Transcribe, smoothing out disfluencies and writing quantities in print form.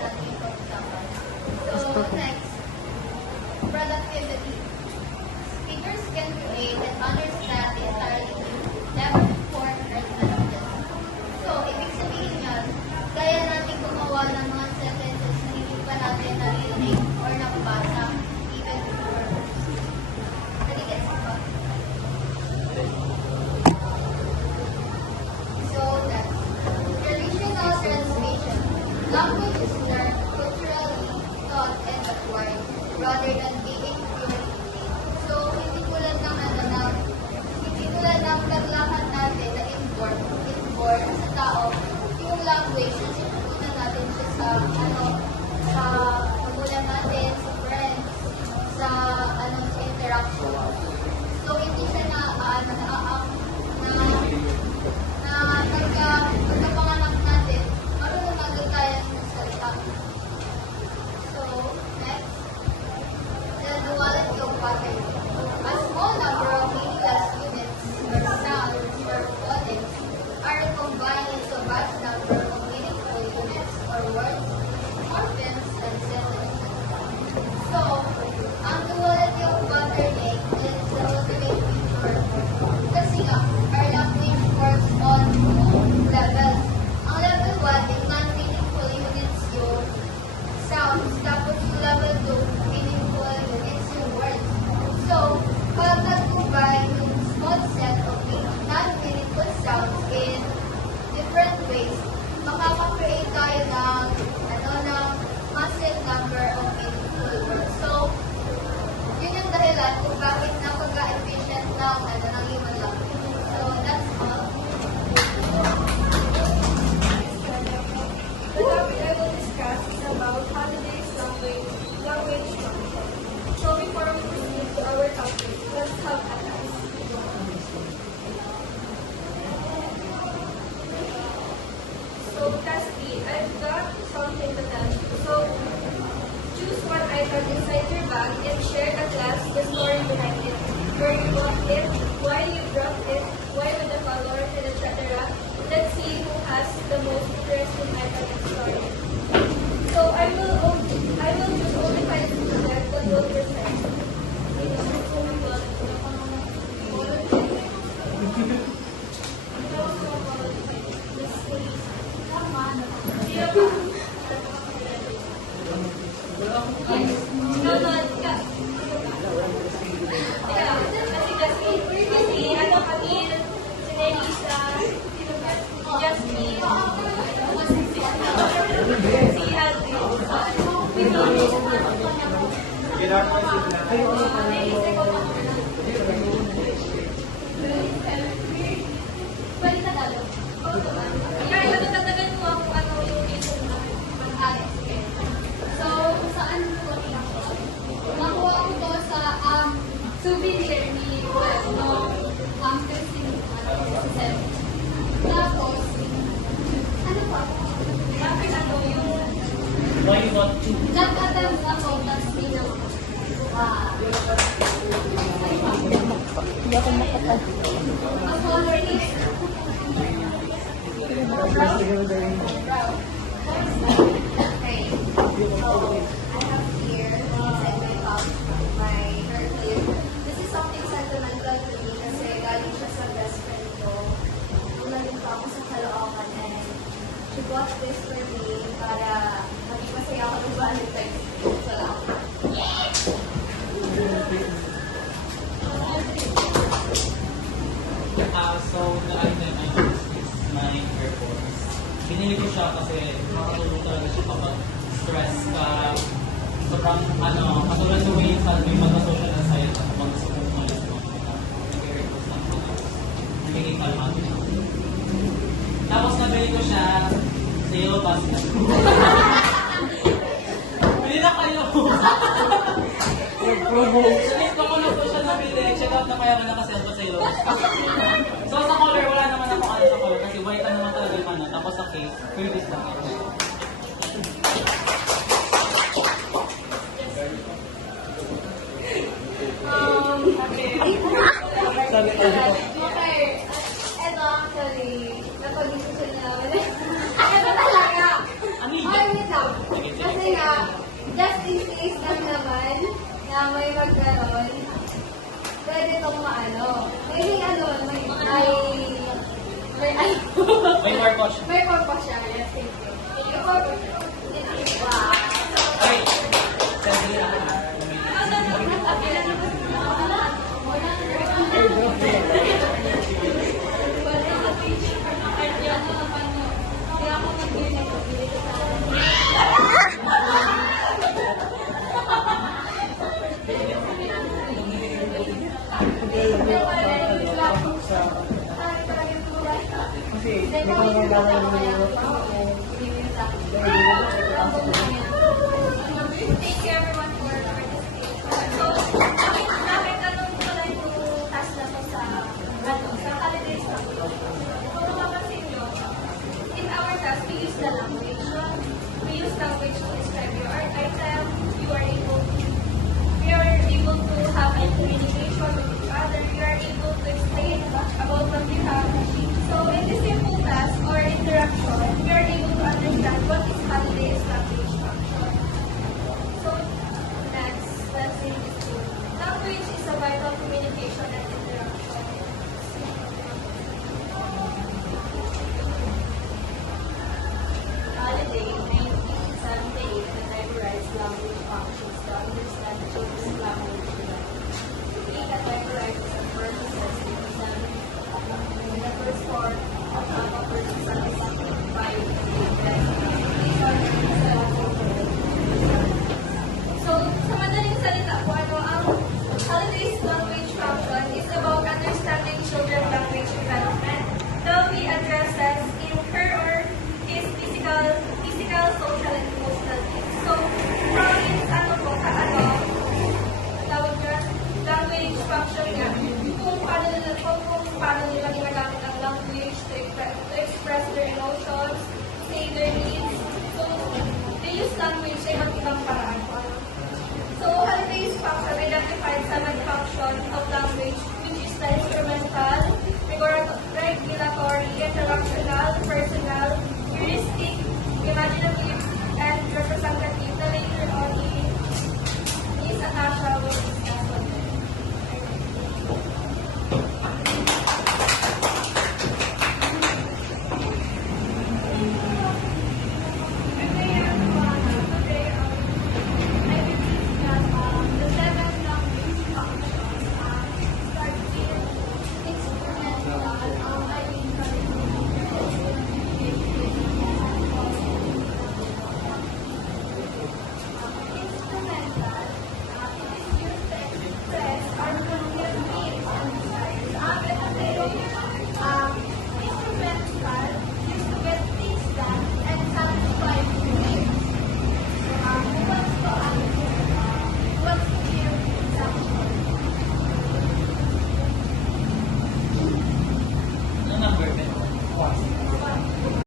natin yung pag-usapan. So, next, productivity. Speakers can create and understand the entirely new depth-form messages. So, ibig sabihin yan, kaya natin gumawa ng mga sentences na hindi pa natin naririnig or nabasa even before. Nagigets mo ba? So, next, traditional translation. Language is learned, culturally taught, and acquired rather than being purely innate. So, hindi tulad ng naglahat natin na inborn sa tao, yung language, natutunan natin siya sa magulang natin, sa friends, sa interaction. So, hindi siya pagkapanganak natin, marunong agad tayo magsalita. So, next, the duality of pattern. A small number of meaningless units or sounds or phonics are combined into a vast number of meaningful units or words, morphemes, and sentences. So, ang duality of patterning is the ultimate feature kasi nga, our language works on two levels. Ang level 1 is non-meaningful units yung sounds, tapos yung level 2, meaningful units yung words. So, pag nag-combine yung small set of non-meaningful sounds in different ways, makaka-create tayo ng massive number of meaningful words. So, yun yung dahilan kung bakit napag-efficient ng human language. So, that's all. The topic I will discuss is about holidays language function. So before we proceed to our topic, let's have a task. So task B, I've got something to tell you. So choose one item inside your bag and share at last the story behind it. Where you bought it, why you brought it, why with the color, and etc. Let's see who has the most interesting item and story. So I will just only find students that will present. Souvenir ni no tapos ano pa? Bakit ako yung Why you want to? nag-attend ako tapos pinang Hindi ako makatag. a color is brown. Okay. So, I have here inside my cup my hair clip. This is something sentimental to me kasi galing siya sa best friend ko. Nung nandun pa ako sa Caloocan and she bought this for me para maging masaya ako ng Valentine's Day. Salamat. So, the item I use is my AirPods. Binili ko siya kasi makatulong talaga siya kapag stress ka. Sobrang, katulad ng way sa may mag-social anxiety at kapag gusto mong umalis mo, nag-AirPods lang ako. Nagiging kalmado siya. Tapos nabili ko siya sa Yellow Basket. Bili na kayo! Check ko na po siya nabili. Check out na kaya mo na kasi ako sa Yellow Basket. So sa color, wala naman ako sa color kasi white na naman talaga yung tapos sa case, curvis lang ako. Okay. Ito actually, napag-isip na namin. Ito talaga. Ano yun? Ay, wait lang. Kasi nga, just in case lang naman na may magkaroon, pwede itong maano. Maybe ano, may May more question. may purpose siya. Yes, thank you. May purpose siya. Wow. Wait. Sabi Thank you everyone for participating. So, bakit tanong ko lang yung task na to sa holidays na to? Kung mapapansin nyo, in our task, we use the language. We use language to describe your art item. We are able to have a communication with each other. We are able to explain about what we have. So, in this simple task or interaction, we are able to understand what is holidays language function. So, next, let's say this too. Language is a vital communication and interaction. Holiday, 1978, categorized language functions to understand children's language development. We categorize the purposes in the first part of a person's understanding by these are So, sa madaling salita po, ang holidays language function is about understanding children's language development. Now, we addresses in her or his physical, social, and emotional needs. So, from its tawag niya, language function niya, kung paano nila ginagamit ang language to express their emotions, say their needs. So, they use language sa iba't ibang paraan. So, holidays function identified seven functions of language, which is the instrumental, regulatory, interactional, personal, heuristic, imaginative,